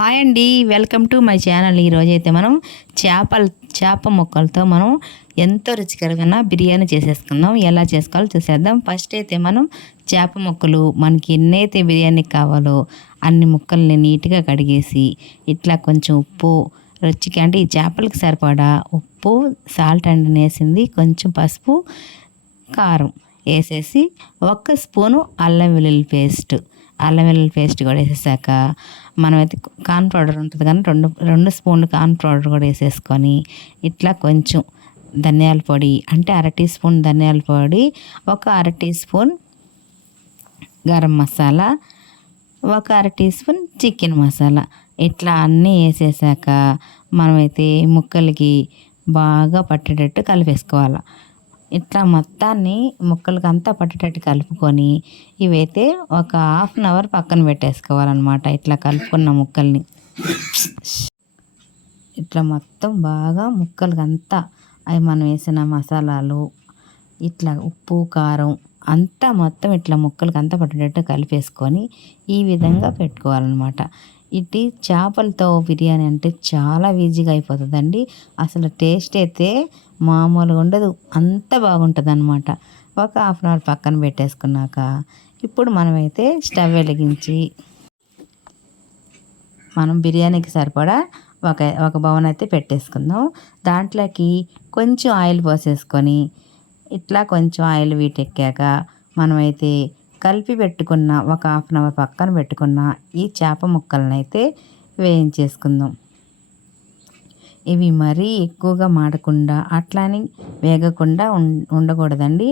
Hi అండి welcome to my channel. ఈరోజు అయితే మనం చేపల చేప ముక్కలతో మనం ఎంతో రుచికరమైన బిర్యానీ చేసేసుకుందాం. ఎలా చేసుకోవాలో చూసేద్దాం. ఫస్ట్ అయితే మనం చేప ముక్కలు మనకి ఎన్నైతే బిర్యానీ కావాలో అన్ని ముక్కల్ని నీట్గా కడిగేసి ఇట్లా కొంచెం ఉప్పు రుచికి అంటే ఈ చేపలకి సరిపడా ఉప్పు సాల్ట్ అండ్ వేసింది కొంచెం పసుపు కారం వేసేసి ఒక్క స్పూను అల్లం వెల్లుల్లి పేస్ట్. అల్లం వెల్లుల్లి పేస్ట్ కూడా వేసేసాక మనమైతే కార్న్ పౌడర్ ఉంటుంది కానీ రెండు రెండు స్పూన్లు కార్న్ పౌడర్ కూడా వేసేసుకొని ఇట్లా కొంచెం ధనియాల పొడి అంటే అర టీ స్పూన్ ధనియాల పొడి ఒక అర టీ స్పూన్ గరం మసాలా ఒక అర టీ స్పూన్ చికెన్ మసాలా. ఇట్లా అన్నీ వేసేసాక మనమైతే ముక్కలకి బాగా పట్టేటట్టు కలిపేసుకోవాలి. ఇట్లా మొత్తాన్ని ముక్కలకి అంతా పట్టేటట్టు కలుపుకొని ఇవైతే ఒక హాఫ్ అన్ అవర్ పక్కన పెట్టేసుకోవాలన్నమాట ఇట్లా కలుపుకున్న ముక్కల్ని. ఇట్లా మొత్తం బాగా ముక్కలకి అంతా అవి మనం వేసిన మసాలాలు ఇట్లా ఉప్పు కారం అంతా మొత్తం ఇట్లా ముక్కలకి అంతా పట్టేటట్టు కలిపేసుకొని ఈ విధంగా పెట్టుకోవాలన్నమాట. ఇది చేపలతో బిర్యానీ అంటే చాలా ఈజీగా అయిపోతుందండి. అసలు టేస్ట్ అయితే మామూలుగా ఉండదు. అంత బాగుంటుంది అనమాట ఒక హాఫ్ అన్ అవర్ పక్కన పెట్టేసుకున్నాక ఇప్పుడు మనమైతే స్టవ్ వెలిగించి మనం బిర్యానీకి సరిపడా ఒక ఒక బౌన్ అయితే పెట్టేసుకుందాం. దాంట్లోకి కొంచెం ఆయిల్ పోసేసుకొని ఇట్లా కొంచెం ఆయిల్ వీటెక్కాక మనమైతే కలిపి పెట్టుకున్న ఒక హాఫ్ అన్ అవర్ పక్కన పెట్టుకున్న ఈ చేప ముక్కలను అయితే వేయించేసుకుందాం. ఇవి మరీ ఎక్కువగా మాడకుండా అట్లానే వేగకుండా ఉండకూడదండి.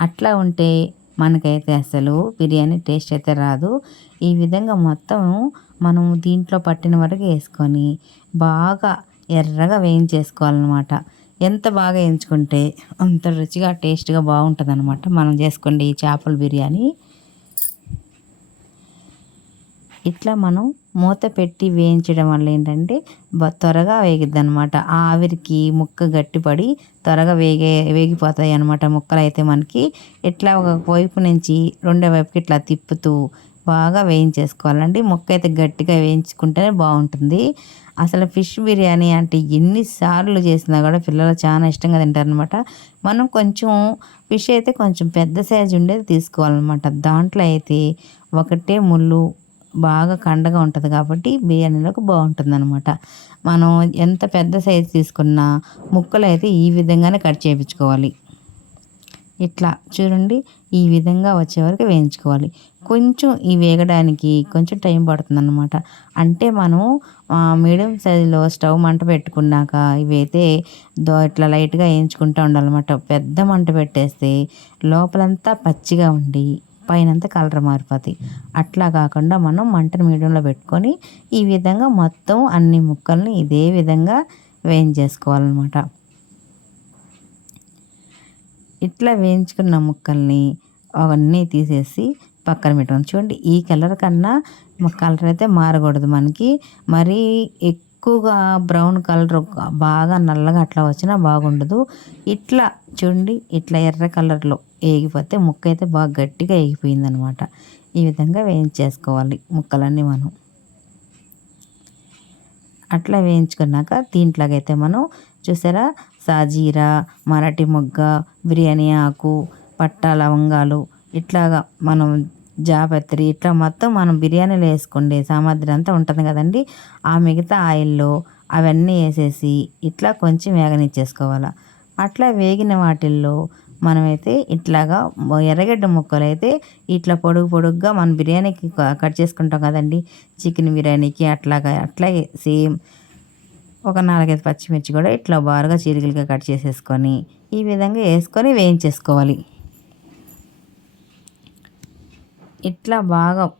అట్లా ఉంటే మనకైతే అసలు బిర్యానీ టేస్ట్ అయితే రాదు. ఈ విధంగా మొత్తం మనం దీంట్లో పట్టిన వరకు వేసుకొని బాగా ఎర్రగా వేయించేసుకోవాలన్నమాట. ఎంత బాగా వేయించుకుంటే అంత రుచిగా టేస్ట్గా బాగుంటుంది అనమాట మనం చేసుకోండి ఈ చేపల బిర్యానీ. ఇట్లా మనం మూత పెట్టి వేయించడం వల్ల ఏంటంటే త్వరగా వేగిద్ది అనమాట ఆవిరికి ముక్క గట్టిపడి త్వరగా వేగే వేగిపోతాయి అనమాట ముక్కలు అయితే మనకి. ఇట్లా ఒక వైపు నుంచి రెండో వైపుకి ఇట్లా తిప్పుతూ బాగా వేయించేసుకోవాలండి. ముక్క అయితే గట్టిగా వేయించుకుంటేనే బాగుంటుంది. అసలు ఫిష్ బిర్యానీ అంటే ఎన్నిసార్లు చేసినా కూడా పిల్లలు చాలా ఇష్టంగా తింటారనమాట మనం కొంచెం ఫిష్ అయితే కొంచెం పెద్ద సైజు ఉండేది తీసుకోవాలన్నమాట. దాంట్లో అయితే ఒకటే ముళ్ళు బాగా కండగా ఉంటుంది కాబట్టి బిర్యానీలోకి బాగుంటుంది అనమాట మనం ఎంత పెద్ద సైజు తీసుకున్నా ముక్కలు అయితే ఈ విధంగానే కట్ చేయించుకోవాలి. ఇట్లా చూడండి ఈ విధంగా వచ్చే వరకు వేయించుకోవాలి. కొంచెం ఈ వేగడానికి కొంచెం టైం పడుతుంది అనమాట అంటే మనం మీడియం సైజులో స్టవ్ మంట పెట్టుకున్నాక ఇవైతే దో ఇట్లా లైట్గా వేయించుకుంటూ ఉండాలన్నమాట. పెద్ద మంట పెట్టేస్తే లోపలంతా పచ్చిగా ఉండి పైనంతా కలర్ మారిపోతాయి. అట్లా కాకుండా మనం మంటను మీడియంలో పెట్టుకొని ఈ విధంగా మొత్తం అన్ని ముక్కల్ని ఇదే విధంగా వేయించేసుకోవాలన్నమాట. ఇట్లా వేయించుకున్న ముక్కల్ని అవన్నీ తీసేసి పక్కన పెట్టుకోండి చూడండి ఈ కలర్ కన్నా కలర్ అయితే మారకూడదు మనకి. మరీ ఎక్కువగా బ్రౌన్ కలర్ బాగా నల్లగా అట్లా వచ్చినా బాగుండదు. ఇట్లా చూడండి ఇట్లా ఎర్ర కలర్లో వేగిపోతే ముక్క అయితే బాగా గట్టిగా వేగిపోయిందనమాట ఈ విధంగా వేయించేసుకోవాలి ముక్కలన్నీ మనం. అట్లా వేయించుకున్నాక దీంట్లోకైతే మనం చూసారా సాజీరా మరాఠీ మొగ్గ బిర్యానీ ఆకు పట్టా లవంగాలు ఇట్లాగా మనం జాపత్రి ఇట్లా మొత్తం మనం బిర్యానీలో వేసుకుండే సామాగ్రి అంతా ఉంటుంది కదండి. ఆ మిగతా ఆయిల్లో అవన్నీ వేసేసి ఇట్లా కొంచెం వేగనిచ్చేసుకోవాలి. అట్లా వేగిన వాటిల్లో మనమైతే ఇట్లాగా ఎర్రగడ్డ ముక్కలు అయితే ఇట్లా పొడుగు పొడుగ్గా మనం బిర్యానీకి కట్ చేసుకుంటాం కదండి. చికెన్ బిర్యానీకి అట్లాగా అట్లాగే సేమ్ ఒక నాలుగైదు పచ్చిమిర్చి కూడా ఇట్లా బారుగా చీరికలుగా కట్ చేసేసుకొని ఈ విధంగా వేసుకొని వేయించేసుకోవాలి. ఇట్లా బాగా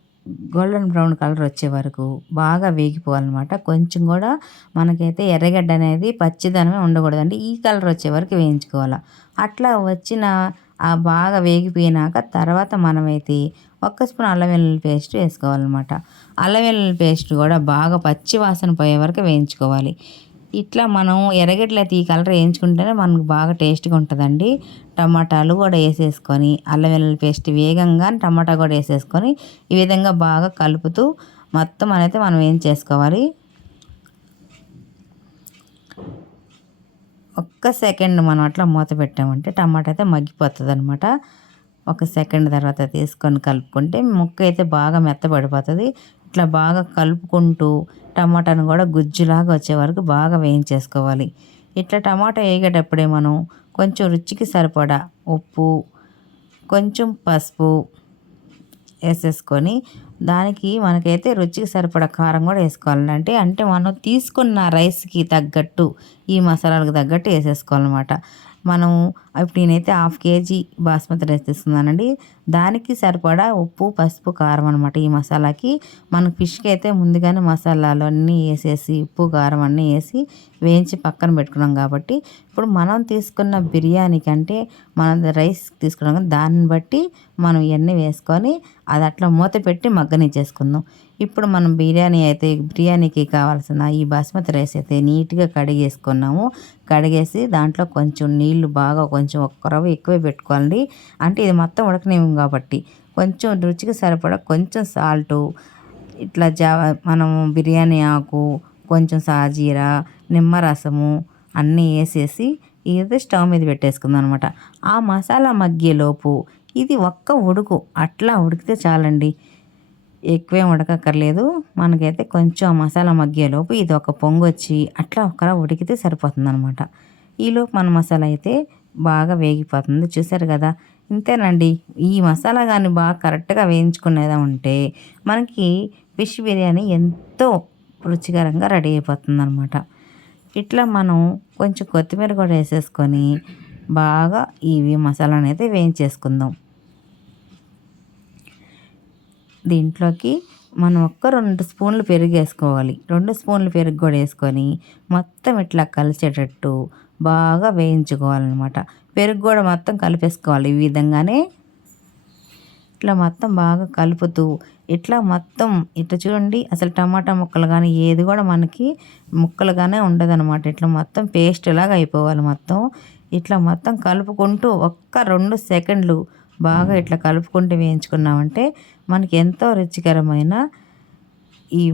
గోల్డెన్ బ్రౌన్ కలర్ వచ్చే వరకు బాగా వేగిపోవాలన్నమాట. కొంచెం కూడా మనకైతే ఎర్రగడ్డ అనేది పచ్చిదనమే ఉండకూడదండి. ఈ కలర్ వచ్చే వరకు వేయించుకోవాలి. అట్లా వచ్చిన ఆ బాగా వేగిపోయినాక తర్వాత మనమైతే ఒక్క స్పూన్ అల్లం వెల్లుల్లి పేస్ట్ వేసుకోవాలన్నమాట. అల్లం వెల్లుల్లి పేస్ట్ కూడా బాగా పచ్చి వాసన పోయే వరకు వేయించుకోవాలి. ఇట్లా మనం ఎర్రగడ్డలు అయితే ఈ కలర్ వేయించుకుంటేనే మనకు బాగా టేస్ట్గా ఉంటుందండి. టమాటాలు కూడా వేసేసుకొని అల్లం వెల్లుల్లి పేస్ట్ వేగంగా టమాటా కూడా వేసేసుకొని ఈ విధంగా బాగా కలుపుతూ మొత్తం అనేది మనం ఏం చేసుకోవాలి? ఒక్క సెకండ్ మనం అట్లా మూత పెట్టామంటే టమాటా అయితే మగ్గిపోతుంది అనమాట ఒక సెకండ్ తర్వాత తీసుకొని కలుపుకుంటే ముక్క అయితే బాగా మెత్తబడిపోతుంది. ఇట్లా బాగా కలుపుకుంటూ టమాటాను కూడా గుజ్జులాగా వచ్చే వరకు బాగా వేయించేసుకోవాలి. ఇట్లా టమాటా వేగేటప్పుడే మనం కొంచెం రుచికి సరిపడా ఉప్పు కొంచెం పసుపు వేసేసుకొని దానికి మనకైతే రుచికి సరిపడా కారం కూడా వేసుకోవాలంటే అంటే మనం తీసుకున్న రైస్కి తగ్గట్టు ఈ మసాలాలకు తగ్గట్టు వేసేసుకోవాలన్నమాట. మనం ఇప్పుడు నేనైతే హాఫ్ కేజీ బాస్మతి రైస్ తీసుకున్నానండి దానికి సరిపడా ఉప్పు పసుపు కారం అనమాట ఈ మసాలాకి. మన ఫిష్కి అయితే ముందుగానే మసాలాలు అన్నీ వేసేసి ఉప్పు కారం అన్నీ వేసి వేయించి పక్కన పెట్టుకున్నాం కాబట్టి ఇప్పుడు మనం తీసుకున్న బిర్యానీ కంటే మనం రైస్ తీసుకున్నాం దాన్ని బట్టి మనం ఇవన్నీ వేసుకొని అది అట్లా మూత పెట్టి మగ్గనిచ్చేసుకుందాం. ఇప్పుడు మనం బిర్యానీ అయితే బిర్యానీకి కావాల్సిన ఈ బాస్మతి రైస్ అయితే నీట్గా కడిగేసుకున్నాము. కడిగేసి దాంట్లో కొంచెం నీళ్ళు బాగా కొంచెం ఒక్క రవ్వ ఎక్కువే పెట్టుకోవాలండి అంటే ఇది మొత్తం ఉడకనేము కాబట్టి కొంచెం రుచికి సరిపడా కొంచెం సాల్టు ఇట్లా జా మనము బిర్యానీ ఆకు కొంచెం సాజీరా నిమ్మరసము అన్నీ వేసేసి ఇది స్టవ్ మీద పెట్టేసుకుందాం అనమాట ఆ మసాలా మగ్గేలోపు ఇది ఒక్క ఉడుకు. అట్లా ఉడికితే చాలండి. ఎక్కువే ఉడకక్కర్లేదు. మనకైతే కొంచెం మసాలా మగ్గేలోపు ఇది ఒక పొంగు వచ్చి అట్లా ఒకరా ఉడికితే సరిపోతుందనమాట. ఈలోపు మన మసాలా అయితే బాగా వేగిపోతుంది. చూసారు కదా? ఇంతేనండి. ఈ మసాలా కానీ బాగా కరెక్ట్గా వేయించుకునేదా ఉంటే మనకి ఫిష్ బిర్యానీ ఎంతో రుచికరంగా రెడీ అయిపోతుంది అనమాట ఇట్లా మనం కొంచెం కొత్తిమీర కూడా వేసేసుకొని బాగా ఇవి మసాలాను అయితే వేయించేసుకుందాం. దీంట్లోకి మనం ఒక్క రెండు స్పూన్లు పెరుగు వేసుకోవాలి. రెండు స్పూన్లు పెరుగు కూడా వేసుకొని మొత్తం ఇట్లా కలిసేటట్టు బాగా వేయించుకోవాలన్నమాట. పెరుగు కూడా మొత్తం కలిపేసుకోవాలి ఈ విధంగానే. ఇట్లా మొత్తం బాగా కలుపుతూ ఇట్లా మొత్తం ఇట్లా చూడండి అసలు టమాటా ముక్కలు కానీ ఏది కూడా మనకి ముక్కలుగానే ఉండదన్నమాట. ఇట్లా మొత్తం పేస్ట్ లాగా అయిపోవాలి మొత్తం. ఇట్లా మొత్తం కలుపుకుంటూ ఒక్క రెండు సెకండ్లు బాగా ఇట్లా కలుపుకుంటూ వేయించుకున్నామంటే మనకి ఎంతో రుచికరమైన ఈ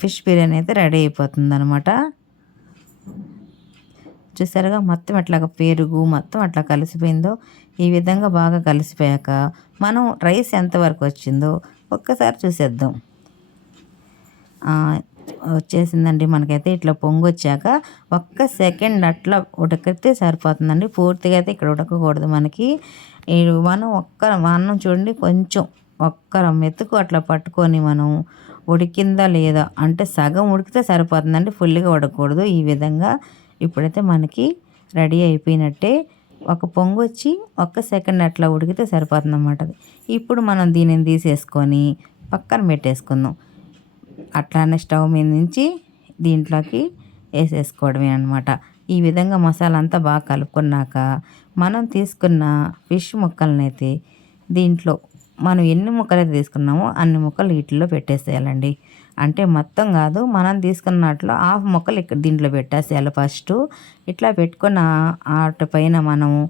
ఫిష్ బిర్యానీ అయితే రెడీ అయిపోతుంది అనమాట చూసారుగా మొత్తం అట్లాగా పెరుగు మొత్తం అట్లా కలిసిపోయిందో ఈ విధంగా బాగా కలిసిపోయాక మనం రైస్ ఎంతవరకు వచ్చిందో ఒక్కసారి చూసేద్దాం. వచ్చేసిందండి. మనకైతే ఇట్లా పొంగు వచ్చాక ఒక్క సెకండ్ అట్లా ఉడకితే సరిపోతుందండి. పూర్తిగా అయితే ఇక్కడ ఉడకకూడదు మనకి. మనం ఒక్క అన్నం చూడండి కొంచెం ఒక్క మెతుకు అట్లా పట్టుకొని మనం ఉడికిందా లేదా అంటే సగం ఉడికితే సరిపోతుందండి. ఫుల్గా ఉడకకూడదు ఈ విధంగా. ఇప్పుడైతే మనకి రెడీ అయిపోయినట్టే ఒక పొంగు వచ్చి ఒక్క సెకండ్ అట్లా ఉడికితే సరిపోతుంది అన్నమాట ఇప్పుడు మనం దీనిని తీసేసుకొని పక్కన పెట్టేసుకుందాం. అట్లానే స్టవ్ మీద నుంచి దీంట్లోకి వేసేసుకోవడమే అనమాట ఈ విధంగా మసాలా అంతా బాగా కలుపుకున్నాక మనం తీసుకున్న ఫిష్ ముక్కలనైతే దీంట్లో మనం ఎన్ని ముక్కలు అయితే తీసుకున్నామో అన్ని ముక్కలు వీటిలో పెట్టేసేయాలండి. అంటే మొత్తం కాదు మనం తీసుకున్నట్లో హాఫ్ ముక్కలు ఇక్కడ దీంట్లో పెట్టేసేయాలి ఫస్ట్. ఇట్లా పెట్టుకున్న వాటి పైన మనము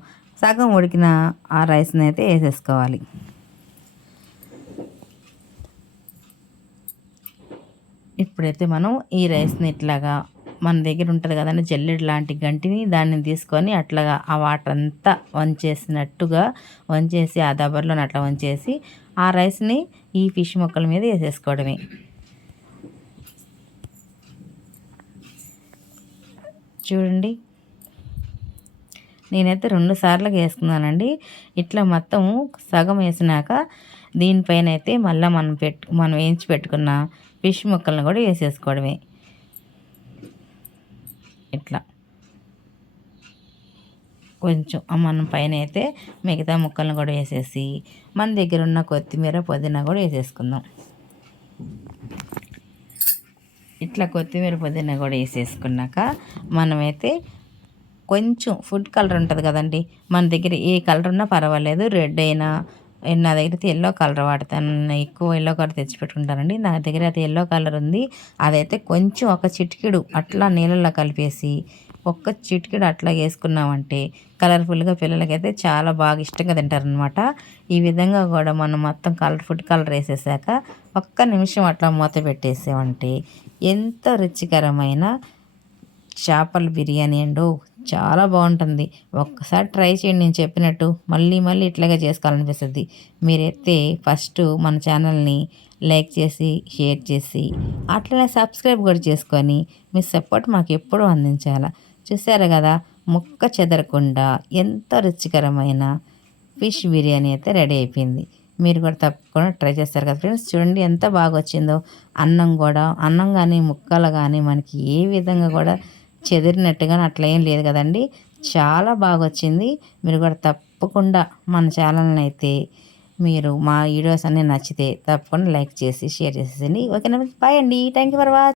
సగం ఉడికిన ఆ రైస్ని అయితే వేసేసుకోవాలి. ఇప్పుడైతే మనం ఈ రైస్ని ఇట్లాగా మన దగ్గర ఉంటుంది కదండి జల్లెడు లాంటి గంటిని దాన్ని తీసుకొని అట్లాగా ఆ వాటర్ అంతా వంచేసినట్టుగా వంచేసి ఆ దబర్లోని అట్లా వంచేసి ఆ రైస్ని ఈ ఫిష్ మొక్కల మీద వేసేసుకోవడమే. చూడండి. నేనైతే రెండు సార్లు వేసుకున్నానండి. ఇట్లా మొత్తం సగం వేసినాక దీనిపైన అయితే మళ్ళీ మనం పెట్టు మనం వేయించి పెట్టుకున్న ఫిష్ ముక్కలను కూడా వేసేసుకోవడమే. ఇట్లా. కొంచెం మనం పైన అయితే మిగతా ముక్కలను కూడా వేసేసి మన దగ్గర ఉన్న కొత్తిమీర పుదీనా కూడా వేసేసుకుందాం. ఇట్లా కొత్తిమీర పుదీనా కూడా వేసేసుకున్నాక మనమైతే కొంచెం ఫుడ్ కలర్ ఉంటుంది కదండి. మన దగ్గర ఏ కలర్ ఉన్నా పర్వాలేదు. రెడ్ అయినా నా దగ్గర అయితే ఎల్లో కలర్ వాడతాను. ఎక్కువ ఎల్లో కలర్ తెచ్చి పెట్టుకుంటానండి. నా దగ్గర అయితే ఎల్లో కలర్ ఉంది. అదైతే కొంచెం ఒక చిటికెడు అట్లా నీళ్ళల్లో కలిపేసి ఒక్క చిటికెడు అట్లా వేసుకున్నామంటే కలర్ఫుల్గా పిల్లలకైతే చాలా బాగా ఇష్టంగా తింటారనమాట ఈ విధంగా కూడా మనం మొత్తం కలర్ ఫుడ్ కలర్ వేసేసాక ఒక్క నిమిషం అట్లా మూత పెట్టేసామంటే ఎంతో రుచికరమైన చేపల బిర్యానీ అండు చాలా బాగుంటుంది. ఒక్కసారి ట్రై చేయండి నేను చెప్పినట్టు. మళ్ళీ మళ్ళీ ఇట్లాగే చేసుకోవాలనిపిస్తుంది. మీరైతే ఫస్ట్ మన ఛానల్ని లైక్ చేసి షేర్ చేసి అట్లనే సబ్స్క్రైబ్ కూడా చేసుకొని మీ సపోర్ట్ మాకు ఎప్పుడూ అందించాలా. చూసారు కదా ముక్క చెదరకుండా ఎంతో రుచికరమైన ఫిష్ బిర్యానీ అయితే రెడీ అయిపోయింది. మీరు కూడా తప్పకుండా ట్రై చేస్తారు కదా ఫ్రెండ్స్. చూడండి ఎంత బాగా వచ్చిందో అన్నం కూడా అన్నం కానీ ముక్కలు కానీ మనకి ఏ విధంగా కూడా చెదిరినట్టుగా అట్లా ఏం లేదు కదండి. చాలా బాగా వచ్చింది మీరు కూడా తప్పకుండా మన ఛానల్ని అయితే మీరు మా వీడియోస్ అన్నీ నచ్చితే తప్పకుండా లైక్ చేసి షేర్ చేసేసండి ఓకేనా? బాయ్ అండి. Thank you for watch